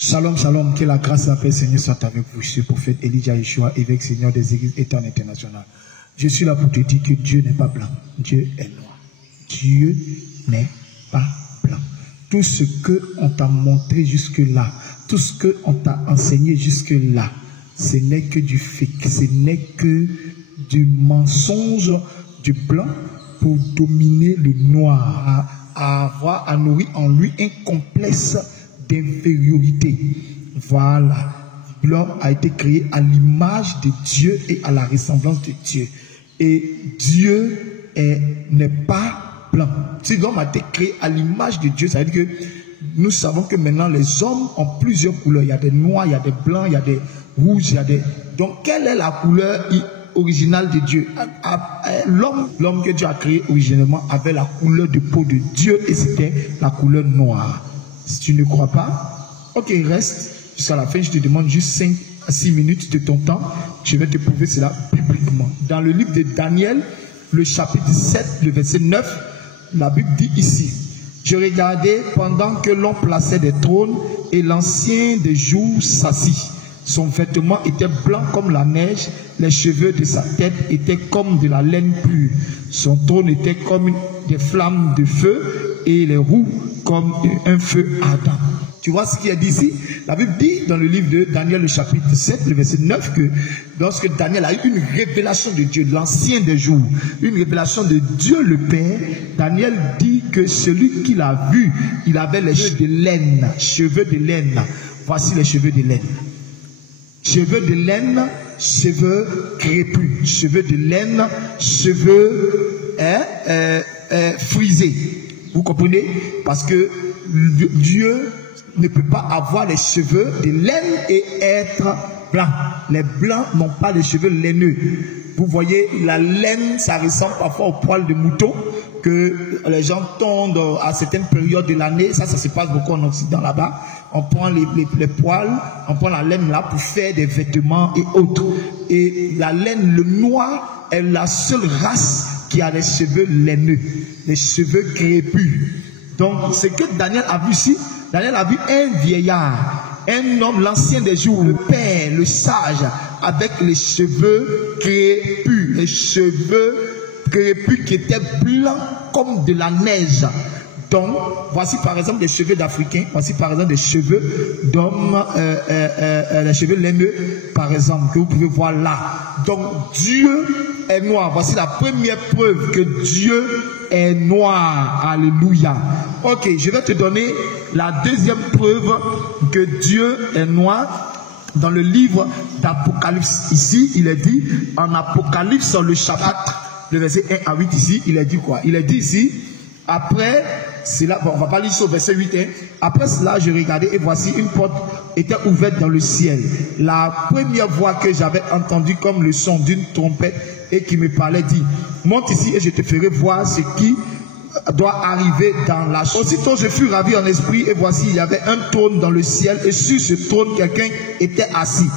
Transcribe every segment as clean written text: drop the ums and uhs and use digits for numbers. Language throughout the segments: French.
Shalom, shalom, que la grâce et la paix, Seigneur, soit avec vous. Je suis le prophète Elijah Yeshua, évêque Seigneur des Églises éternelles internationales. Je suis là pour te dire que Dieu n'est pas blanc, Dieu est noir. Dieu n'est pas blanc. Tout ce qu'on t'a montré jusque-là, tout ce qu'on t'a enseigné jusque-là, ce n'est que du fake, ce n'est que du mensonge du blanc pour dominer le noir, à nourrir en lui un complexe d'infériorité. Voilà. L'homme a été créé à l'image de Dieu et à la ressemblance de Dieu. Et Dieu n'est pas blanc. Si l'homme a été créé à l'image de Dieu, ça veut dire que nous savons que maintenant les hommes ont plusieurs couleurs. Il y a des noirs, il y a des blancs, il y a des rouges, il y a des... Donc quelle est la couleur originale de Dieu? L'homme que Dieu a créé originellement avait la couleur de peau de Dieu et c'était la couleur noire. Si tu ne crois pas, ok, reste jusqu'à la fin. Je te demande juste 5 à 6 minutes de ton temps. Je vais te prouver cela bibliquement. Dans le livre de Daniel, le chapitre 7, le verset 9, la Bible dit ici: je regardais pendant que l'on plaçait des trônes et l'ancien des jours s'assit. Son vêtement était blanc comme la neige, les cheveux de sa tête étaient comme de la laine pure. Son trône était comme des flammes de feu et les roues comme un feu ardent. Tu vois ce qui est dit ici? La Bible dit dans le livre de Daniel, le chapitre 7, le verset 9, que lorsque Daniel a eu une révélation de Dieu, de l'ancien des jours, une révélation de Dieu le Père, Daniel dit que celui qui l'a vu, il avait les cheveux de laine, cheveux de laine. Voici les cheveux de laine. Cheveux de laine, cheveux crépus, cheveux de laine, cheveux frisés. Vous comprenez? Parce que Dieu ne peut pas avoir les cheveux de laine et être blanc. Les blancs n'ont pas les cheveux laineux. Vous voyez, la laine, ça ressemble parfois au poil de mouton que les gens tondent à certaines périodes de l'année. Ça se passe beaucoup en Occident là-bas. On prend les poils, on prend la laine là pour faire des vêtements et autres. Et la laine, le noir, est la seule race qui a les cheveux laineux, les cheveux crépus. Donc, ce que Daniel a vu ici, Daniel a vu un vieillard, un homme, l'ancien des jours, le père, le sage, avec les cheveux crépus, qui étaient blancs comme de la neige. Donc, voici par exemple des cheveux d'Africains, voici par exemple des cheveux d'hommes, les cheveux laineux, par exemple, que vous pouvez voir là. Donc, Dieu est noir. Voici la première preuve que Dieu est noir. Alléluia. Ok, je vais te donner la deuxième preuve que Dieu est noir. Dans le livre d'Apocalypse, ici, il est dit, en Apocalypse, le chapitre, le verset 1 à 8 ici, il est dit quoi? Il est dit ici, après cela, bon, on ne va pas lire ça au verset 8, hein. Après cela, je regardais et voici une porte était ouverte dans le ciel. La première voix que j'avais entendue comme le son d'une trompette et qui me parlait dit: monte ici et je te ferai voir ce qui doit arriver dans la chose. Aussitôt je fus ravi en esprit et voici il y avait un trône dans le ciel et sur ce trône quelqu'un était assis.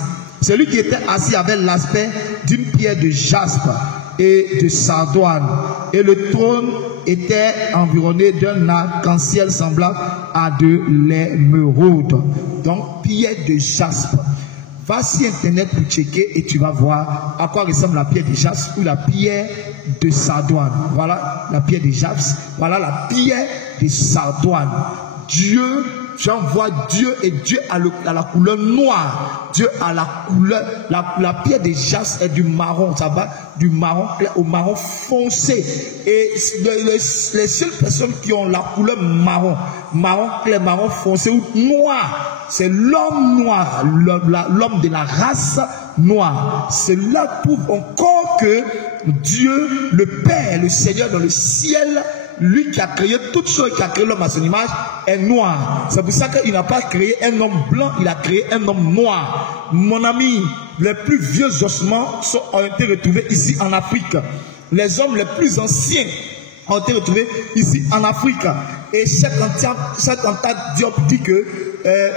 Celui qui était assis avait l'aspect d'une pierre de jaspe et de sardoine, et le trône était environné d'un arc-en-ciel semblable à de l'émeraude. Donc pierre de jaspe. Va sur internet pour checker et tu vas voir à quoi ressemble la pierre de jaspe ou la pierre de sardoine. Voilà la pierre de jaspe, voilà la pierre de sardoine. Dieu, j'envoie Dieu et Dieu a la couleur noire. Dieu a la couleur, la pierre de jaspe est du marron, ça va du marron clair au marron foncé. Et les seules personnes qui ont la couleur marron clair, marron foncé ou noir, c'est l'homme noir, l'homme de la race noire. Cela prouve encore que Dieu, le Père, le Seigneur dans le ciel, lui qui a créé toutes choses, qui a créé l'homme à son image, est noir. C'est pour ça qu'il n'a pas créé un homme blanc, il a créé un homme noir. Mon ami, les plus vieux ossements ont été retrouvés ici en Afrique. Les hommes les plus anciens ont été retrouvés ici en Afrique. Et Cheikh Anta Diop dit que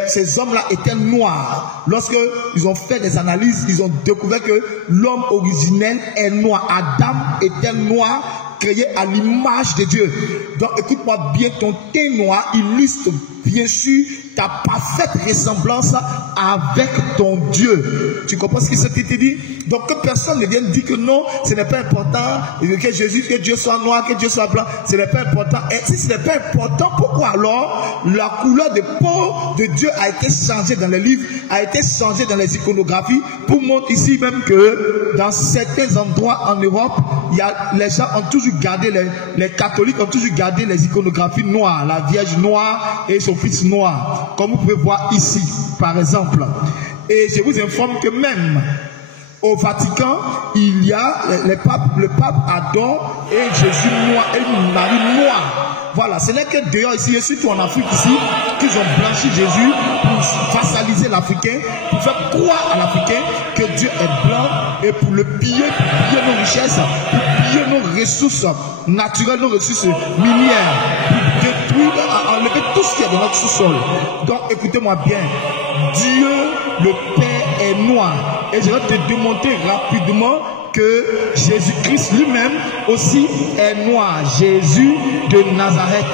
ces hommes-là étaient noirs. Lorsqu'ils ont fait des analyses, ils ont découvert que l'homme originel est noir. Adam était noir, créé à l'image de Dieu. Donc écoute-moi bien, ton teint noir illustre bien sûr ta parfaite ressemblance avec ton Dieu. Tu comprends ce qui s'est dit? Donc que personne ne vienne dire que non, ce n'est pas important, que Dieu soit noir, que Dieu soit blanc, ce n'est pas important. Et si ce n'est pas important, pourquoi alors la couleur de peau de Dieu a été changée dans les livres, a été changée dans les iconographies, pour montrer ici même que dans certains endroits en Europe, les gens ont toujours gardé, les catholiques ont toujours gardé les iconographies noires, la Vierge noire et son fils noir, comme vous pouvez voir ici, par exemple. Et je vous informe que même au Vatican, il y a le pape adore et Jésus noir et Marie noire. Voilà, ce n'est que dehors ici, et surtout en Afrique ici, qu'ils ont blanchi Jésus pour vassaliser l'Africain, pour faire croire à l'Africain que Dieu est blanc et pour le piller, pour piller nos richesses, pour piller nos ressources naturelles, nos ressources minières, pour détruire, enlever tout ce qui est dans notre sous-sol. Donc écoutez-moi bien, Dieu le Père est noir. Et je vais te démontrer rapidement que Jésus-Christ lui-même aussi est noir. Jésus de Nazareth.